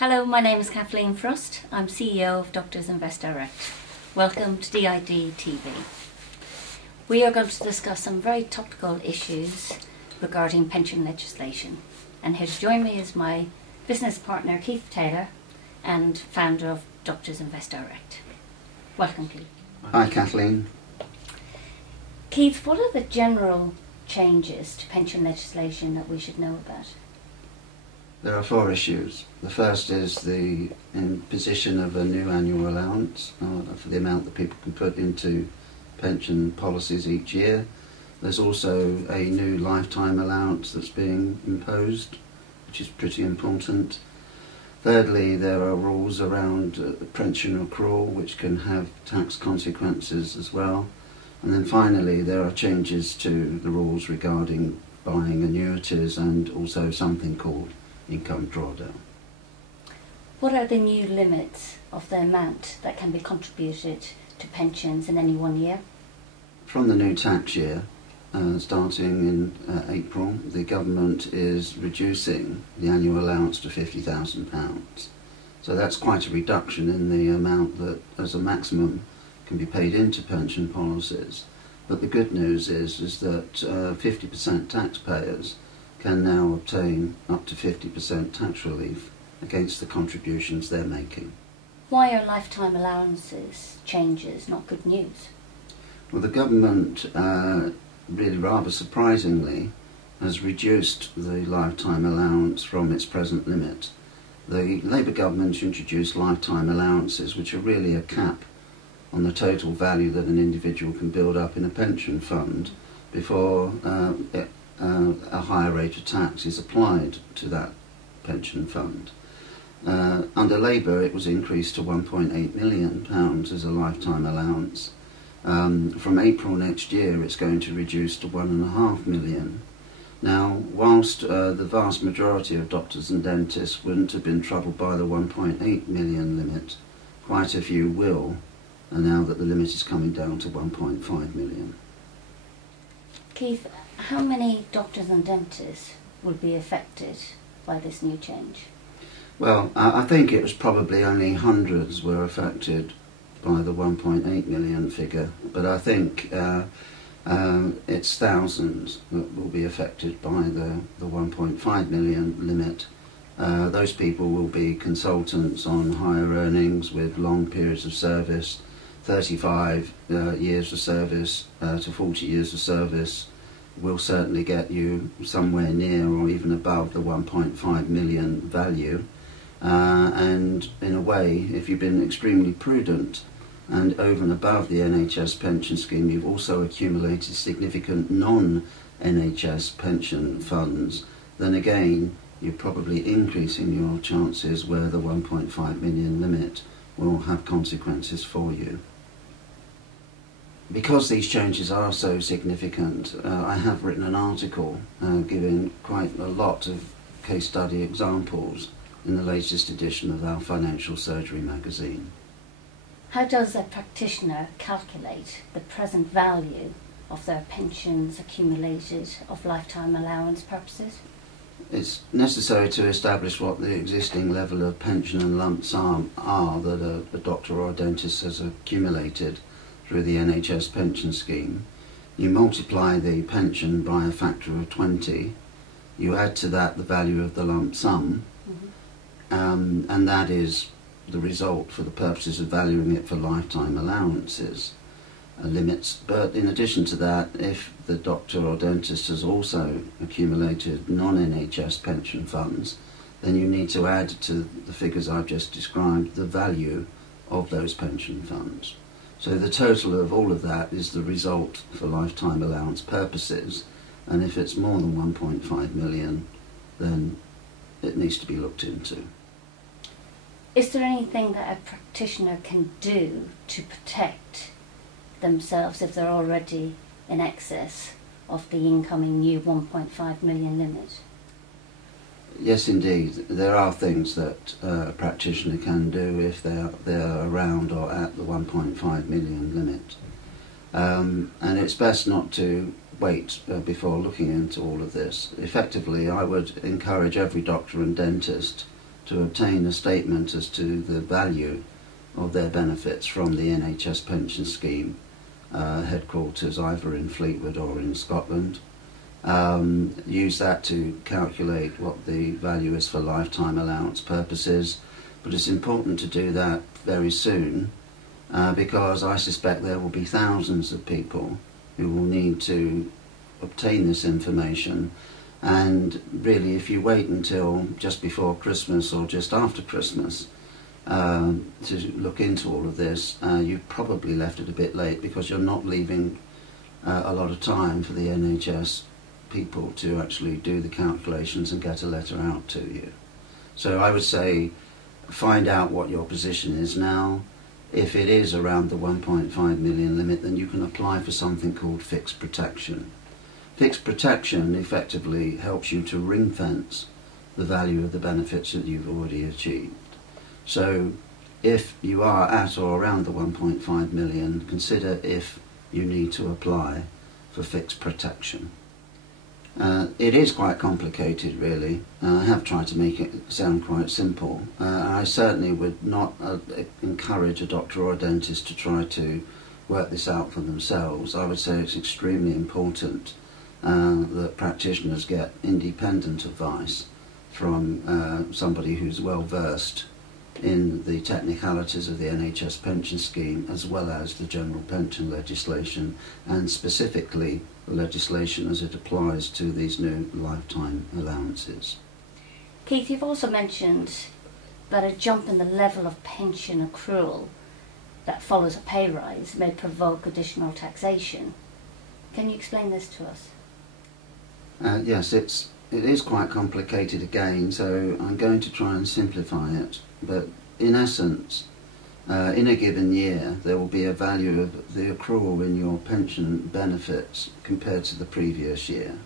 Hello, my name is Kathleen Frost. I'm CEO of Doctors Invest Direct. Welcome to DID TV. We are going to discuss some very topical issues regarding pension legislation. And here to join me is my business partner Keith Taylor and founder of Doctors Invest Direct. Welcome, Keith. Hi, Kathleen. Keith, what are the general changes to pension legislation that we should know about? There are four issues. The first is the imposition of a new annual allowance for the amount that people can put into pension policies each year. There's also a new lifetime allowance that's being imposed, which is pretty important. Thirdly, there are rules around pension accrual, which can have tax consequences as well. And then finally, there are changes to the rules regarding buying annuities and also something called income drawdown. What are the new limits of the amount that can be contributed to pensions in any 1 year? From the new tax year, starting in April, the government is reducing the annual allowance to £50,000. So that's quite a reduction in the amount that, as a maximum, can be paid into pension policies. But the good news is that 50% taxpayers can now obtain up to 50% tax relief against the contributions they're making. Why are lifetime allowances changes not good news? Well, the government, really rather surprisingly, has reduced the lifetime allowance from its present limit. The Labour government introduced lifetime allowances, which are really a cap on the total value that an individual can build up in a pension fund before a higher rate of tax is applied to that pension fund. Under Labour, it was increased to £1.8 million as a lifetime allowance. From April next year, it's going to reduce to £1.5 million. Now, whilst the vast majority of doctors and dentists wouldn't have been troubled by the 1.8 million limit, quite a few will, now that the limit is coming down to 1.5 million. Keith, how many doctors and dentists will be affected by this new change? Well, I think it was probably only hundreds were affected by the 1.8 million figure, but I think it's thousands that will be affected by the 1.5 million limit. Those people will be consultants on higher earnings with long periods of service, 35 years of service to 40 years of service will certainly get you somewhere near or even above the 1.5 million value. And in a way, if you've been extremely prudent and over and above the NHS pension scheme, you've also accumulated significant non-NHS pension funds, then again, you're probably increasing your chances where the 1.5 million limit will have consequences for you. Because these changes are so significant, I have written an article giving quite a lot of case study examples in the latest edition of our Financial Surgery magazine. How does a practitioner calculate the present value of their pensions accumulated of lifetime allowance purposes? It's necessary to establish what the existing level of pension and lump sum are that a doctor or a dentist has accumulated through the NHS pension scheme. You multiply the pension by a factor of 20, you add to that the value of the lump sum, and that is the result for the purposes of valuing it for lifetime allowances limits. But in addition to that, if the doctor or dentist has also accumulated non-NHS pension funds, then you need to add to the figures I've just described the value of those pension funds. So the total of all of that is the result for lifetime allowance purposes, and if it's more than 1.5 million, then it needs to be looked into. Is there anything that a practitioner can do to protect themselves if they're already in excess of the incoming new 1.5 million limit? Yes, indeed. There are things that a practitioner can do if they're around or at the 1.5 million limit. And it's best not to wait before looking into all of this. Effectively, I would encourage every doctor and dentist to obtain a statement as to the value of their benefits from the NHS pension scheme headquarters either in Fleetwood or in Scotland. Use that to calculate what the value is for lifetime allowance purposes, but it's important to do that very soon because I suspect there will be thousands of people who will need to obtain this information, and really if you wait until just before Christmas or just after Christmas to look into all of this, you've probably left it a bit late because you're not leaving a lot of time for the NHS people to actually do the calculations and get a letter out to you. So I would say find out what your position is now. If it is around the 1.5 million limit, then you can apply for something called fixed protection. Fixed protection effectively helps you to ring fence the value of the benefits that you've already achieved. So if you are at or around the 1.5 million, consider if you need to apply for fixed protection. It is quite complicated, really. I have tried to make it sound quite simple. I certainly would not encourage a doctor or a dentist to try to work this out for themselves. I would say it's extremely important that practitioners get independent advice from somebody who's well versed in the technicalities of the NHS pension scheme as well as the general pension legislation, and specifically the legislation as it applies to these new lifetime allowances. Keith, you've also mentioned that a jump in the level of pension accrual that follows a pay rise may provoke additional taxation. Can you explain this to us? Yes, it is quite complicated again, so I'm going to try and simplify it. But in essence, in a given year, there will be a value of the accrual in your pension benefits compared to the previous year.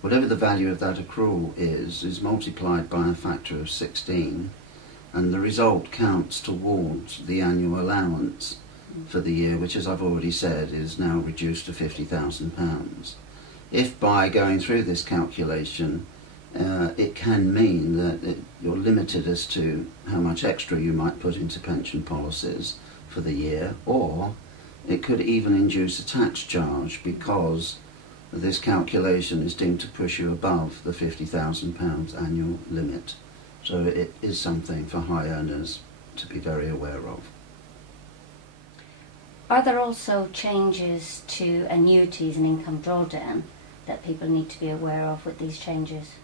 Whatever the value of that accrual is multiplied by a factor of 16, and the result counts towards the annual allowance for the year, which, as I've already said, is now reduced to £50,000. If by going through this calculation it can mean that you're limited as to how much extra you might put into pension policies for the year, or it could even induce a tax charge because this calculation is deemed to push you above the £50,000 annual limit. So it is something for high earners to be very aware of. Are there also changes to annuities and income drawdown that people need to be aware of with these changes?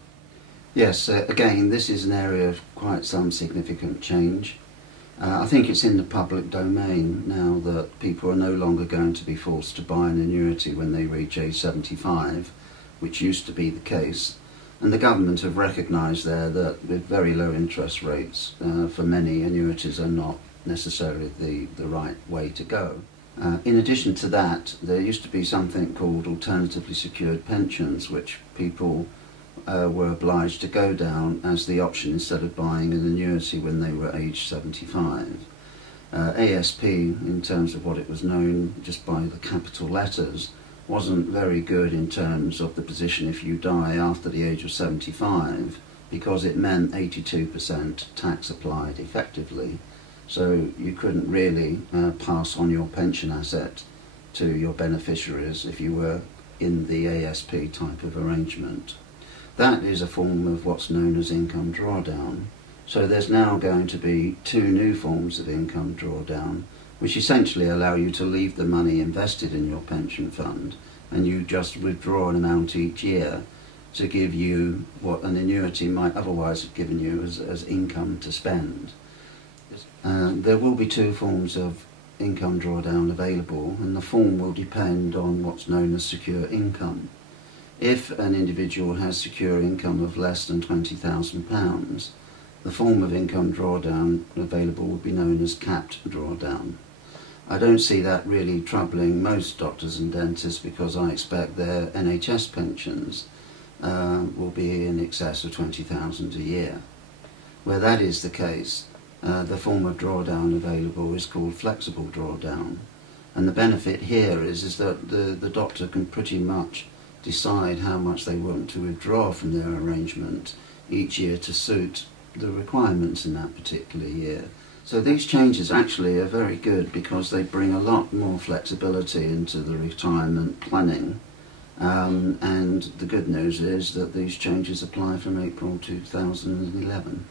Yes, again, this is an area of quite some significant change. I think it's in the public domain now that people are no longer going to be forced to buy an annuity when they reach age 75, which used to be the case. And the government have recognised there that with very low interest rates, for many, annuities are not necessarily the right way to go. In addition to that, there used to be something called alternatively secured pensions, which people were obliged to go down as the option instead of buying an annuity when they were aged 75. ASP, in terms of what it was known just by the capital letters, wasn't very good in terms of the position if you die after the age of 75, because it meant 82% tax applied effectively. So you couldn't really pass on your pension asset to your beneficiaries if you were in the ASP type of arrangement. That is a form of what's known as income drawdown. So there's now going to be two new forms of income drawdown, which essentially allow you to leave the money invested in your pension fund and you just withdraw an amount each year to give you what an annuity might otherwise have given you as income to spend. There will be two forms of income drawdown available, and the form will depend on what's known as secure income. If an individual has secure income of less than £20,000, the form of income drawdown available would be known as capped drawdown. I don't see that really troubling most doctors and dentists because I expect their NHS pensions will be in excess of £20,000 a year. Where that is the case, the form of drawdown available is called flexible drawdown. And the benefit here is that the doctor can pretty much decide how much they want to withdraw from their arrangement each year to suit the requirements in that particular year. So these changes actually are very good because they bring a lot more flexibility into the retirement planning. And the good news is that these changes apply from April 2011.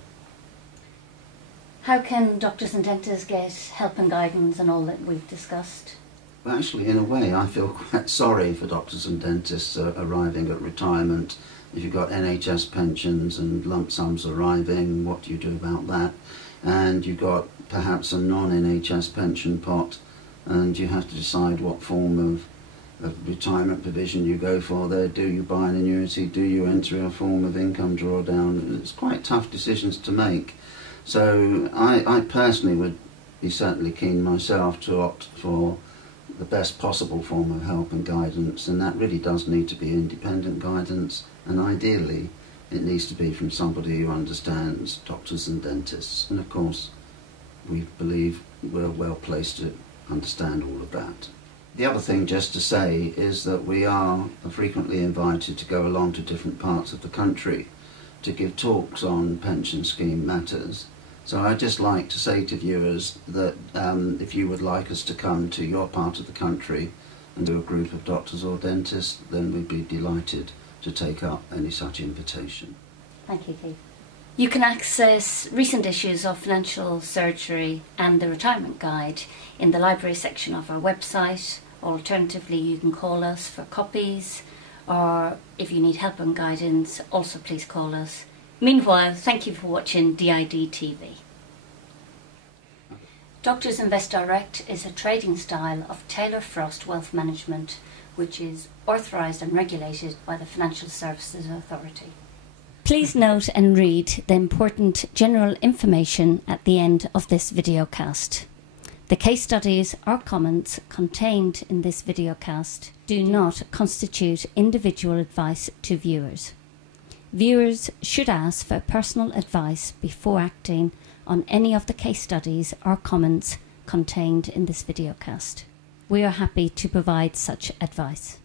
How can doctors and dentists get help and guidance and all that we've discussed? Well, actually, in a way, I feel quite sorry for doctors and dentists arriving at retirement. If you've got NHS pensions and lump sums arriving, what do you do about that? And you've got perhaps a non-NHS pension pot, and you have to decide what form of retirement provision you go for there. Do you buy an annuity? Do you enter a form of income drawdown? It's quite tough decisions to make. So I personally would be certainly keen myself to opt for the best possible form of help and guidance, and that really does need to be independent guidance, and ideally it needs to be from somebody who understands doctors and dentists, and of course we believe we're well placed to understand all of that. The other thing just to say is that we are frequently invited to go along to different parts of the country to give talks on pension scheme matters. So I'd just like to say to viewers that if you would like us to come to your part of the country and do a group of doctors or dentists, then we'd be delighted to take up any such invitation. Thank you, Keith. You can access recent issues of Financial Surgery and the Retirement Guide in the library section of our website. Alternatively, you can call us for copies, or if you need help and guidance, also please call us. Meanwhile, thank you for watching DID TV. Doctors Invest Direct is a trading style of Taylor Frost Wealth Management, which is authorised and regulated by the Financial Services Authority. Please note and read the important general information at the end of this videocast. The case studies or comments contained in this videocast do not constitute individual advice to viewers. Viewers should ask for personal advice before acting on any of the case studies or comments contained in this videocast. We are happy to provide such advice.